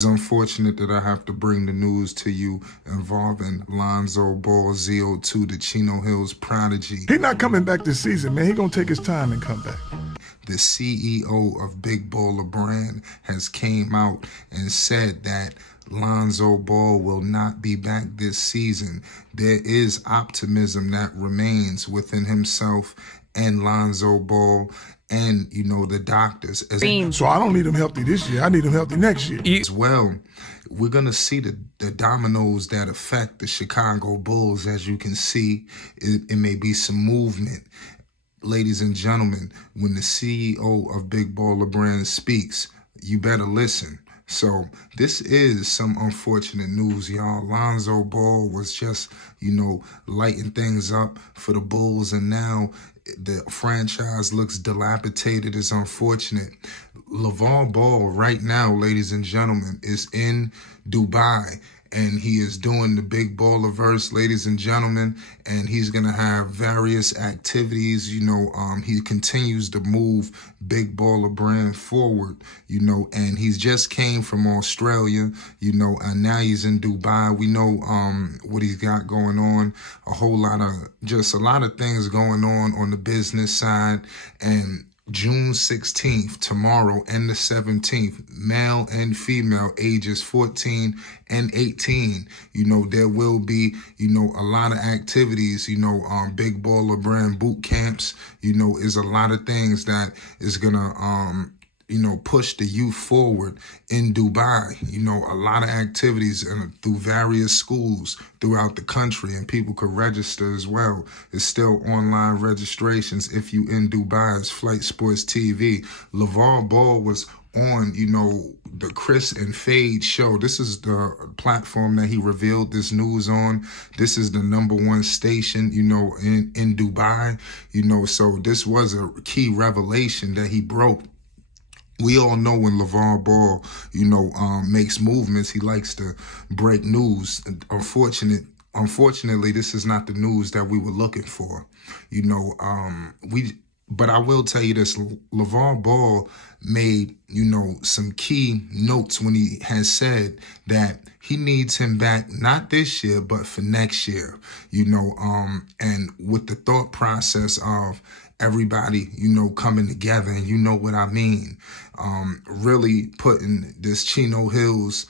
It's unfortunate that I have to bring the news to you involving Lonzo Ball, ZO2, the Chino Hills prodigy. He's not coming back this season, man. He's going to take his time and come back. The CEO of Big Baller Brand has came out and said that Lonzo Ball will not be back this season. There is optimism that remains within himself and Lonzo Ball and, you know, the doctors. So I don't need him healthy this year. I need him healthy next year. As well, we're going to see the dominoes that affect the Chicago Bulls. As you can see, it may be some movement. Ladies and gentlemen, when the CEO of Big Baller Brand speaks, you better listen. So this is some unfortunate news, y'all. Lonzo Ball was just, you know, lighting things up for the Bulls, and now the franchise looks dilapidated. It's unfortunate. Lavar Ball right now, ladies and gentlemen, is in Dubai, and he is doing the Big Ballerverse, ladies and gentlemen, and he's going to have various activities. You know, he continues to move Big Baller Brand forward, you know, and he's just came from Australia, you know, and now he's in Dubai. We know what he's got going on, a lot of things going on the business side. And June 16th, tomorrow, and the 17th, male and female, ages 14 and 18, you know, there will be, you know, a lot of activities, you know, Big Baller Brand boot camps, you know, is a lot of things that is gonna, you know, push the youth forward in Dubai. You know, a lot of activities through various schools throughout the country, and people could register as well. It's still online registrations if you in Dubai. It's Flight Sports TV. Lavar Ball was on, you know, the Chris and Fade show. This is the platform that he revealed this news on. This is the #1 station, you know, in Dubai, you know, so this was a key revelation that he broke. We all know when Lavar Ball, you know, makes movements, he likes to break news. Unfortunately, this is not the news that we were looking for. You know, but I will tell you this, Lavar Ball made, you know, some key notes when he has said that he needs him back, not this year, but for next year, you know, and with the thought process of everybody, you know, coming together, and you know what I mean, really putting this Chino Hills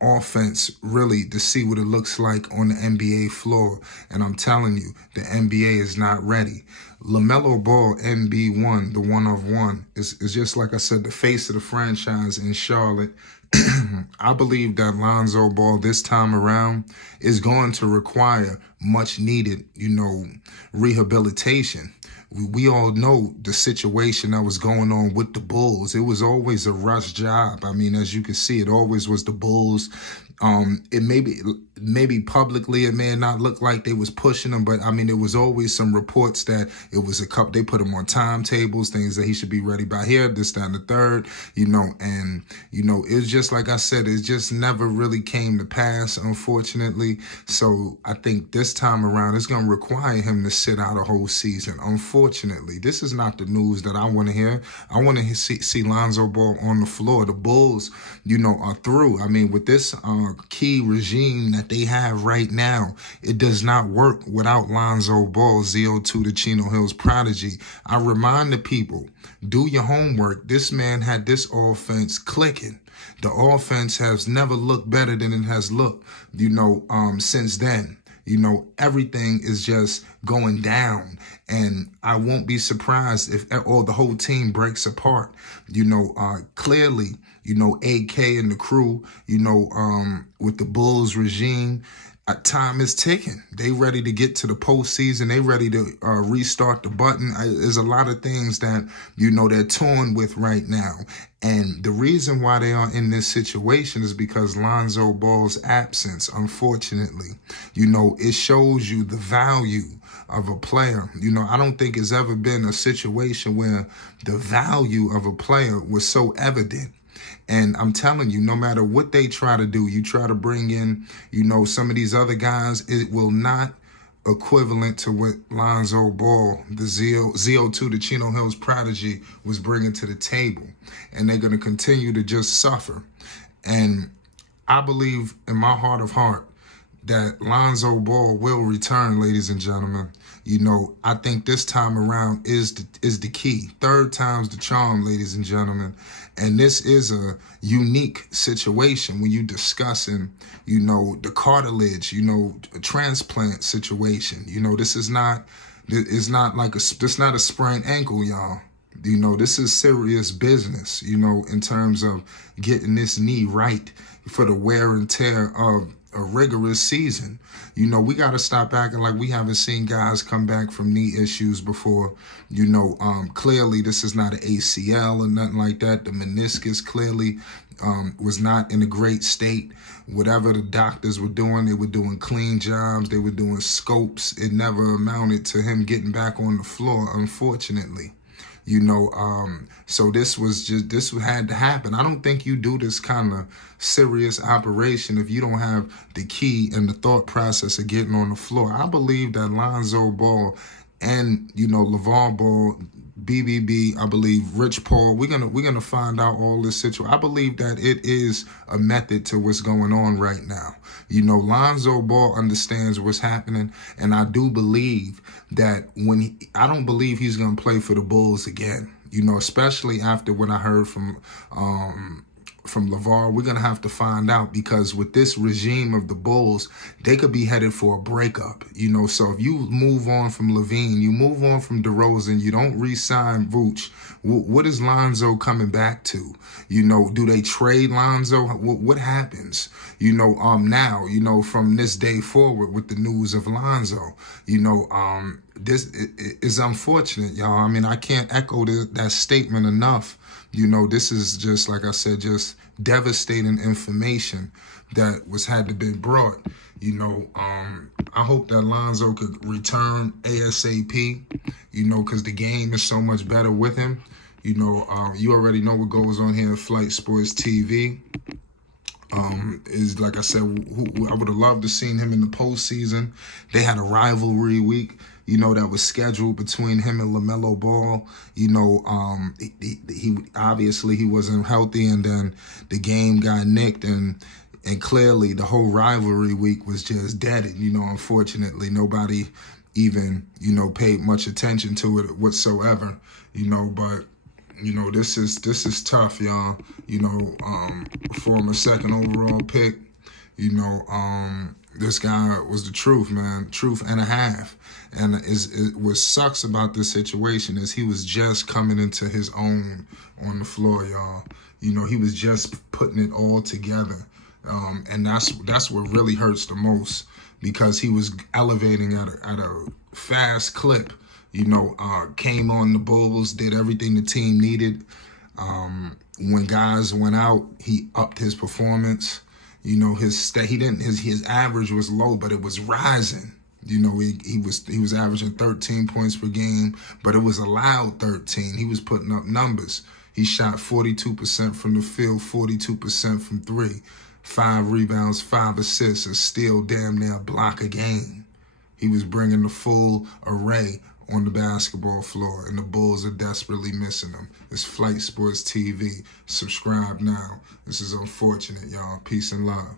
offense really to see what it looks like on the NBA floor. And I'm telling you, the NBA is not ready. LaMelo Ball, MB1, the one of one, is just like I said, the face of the franchise in Charlotte. I believe that Lonzo Ball this time around is going to require much needed, you know, rehabilitation. We all know the situation that was going on with the Bulls. It was always a rush job. I mean, as you can see, it always was the Bulls. It maybe publicly it may not look like they was pushing him, but I mean, there was always some reports that it was they put him on timetables, things that he should be ready by here, this, that, and the third, you know, and, you know, it's just like I said, it just never really came to pass, unfortunately. So I think this time around, it's going to require him to sit out a whole season. Unfortunately, this is not the news that I want to hear. I want to see Lonzo Ball on the floor. The Bulls, you know, are through. I mean, with this key regime that they have right now, it does not work without Lonzo Ball, ZO2, the Chino Hills prodigy. I remind the people, do your homework. This man had this offense clicking. The offense has never looked better than it has looked, you know, since then. You know, everything is just going down, and I won't be surprised if the whole team breaks apart. You know, clearly, you know, AK and the crew, you know, with the Bulls regime, time is ticking. They ready to get to the postseason. They ready to restart the button. There's a lot of things that, you know, they're torn with right now. And the reason why they are in this situation is because Lonzo Ball's absence, unfortunately. You know, it shows you the value of a player. You know, I don't think it's ever been a situation where the value of a player was so evident. And I'm telling you, no matter what they try to do, you try to bring in, you know, some of these other guys, it will not equivalent to what Lonzo Ball, the ZO2, the Chino Hills prodigy, was bringing to the table. And they're going to continue to just suffer. And I believe in my heart of heart that Lonzo Ball will return, ladies and gentlemen. You know, I think this time around is the key. Third time's the charm, ladies and gentlemen. And this is a unique situation when you discussing, you know, the cartilage, you know, a transplant situation. You know, this is not like this not a sprained ankle, y'all. You know, this is serious business, you know, in terms of getting this knee right for the wear and tear of a rigorous season. You know, we got to stop acting like we haven't seen guys come back from knee issues before. You know, clearly this is not an ACL or nothing like that. The meniscus clearly was not in a great state. Whatever the doctors were doing, they were doing clean jobs. They were doing scopes. It never amounted to him getting back on the floor, unfortunately. You know, so this had to happen. I don't think you do this kind of serious operation if you don't have the key and the thought process of getting on the floor. I believe that Lonzo Ball and, you know, Lavar Ball, BBB, I believe Rich Paul, we're gonna find out all this situation. I believe that it is a method to what's going on right now. You know, Lonzo Ball understands what's happening, and I do believe that I don't believe he's gonna play for the Bulls again. You know, especially after what I heard from Lavar. We're going to have to find out, because with this regime of the Bulls, they could be headed for a breakup. You know, so if you move on from Levine, you move on from DeRozan, you don't re-sign Vooch, what is Lonzo coming back to? You know, do they trade Lonzo? What happens? You know, now, you know, from this day forward with the news of Lonzo, you know, this is unfortunate, y'all. I mean, I can't echo that statement enough. You know, this is just, like I said, just devastating information that had to be brought. You know, I hope that Lonzo could return ASAP, you know, because the game is so much better with him. You know, you already know what goes on here at Flight Sports TV. Is, like I said, I would have loved to seen him in the postseason. They had a rivalry week, you know, that was scheduled between him and LaMelo Ball. You know, he obviously he wasn't healthy, and then the game got nicked, and clearly the whole rivalry week was just deaded. You know, unfortunately, nobody even, you know, paid much attention to it whatsoever. You know, but you know, this is tough, y'all. You know, former second overall pick. You know, this guy was the truth, man. Truth and a half. And what sucks about this situation is he was just coming into his own on the floor, y'all. You know, he was just putting it all together. And that's what really hurts the most, because he was elevating at a fast clip. You know, came on the Bulls, did everything the team needed. When guys went out, he upped his performance. You know, his average was low, but it was rising. You know, he was averaging 13 points per game, but it was allowed 13. He was putting up numbers. He shot 42% from the field, 42% from three, 5 rebounds, 5 assists, a steal, damn near a block a game. He was bringing the full array on the basketball floor, and the Bulls are desperately missing him. It's Flight Sports TV. Subscribe now. This is unfortunate, y'all. Peace and love.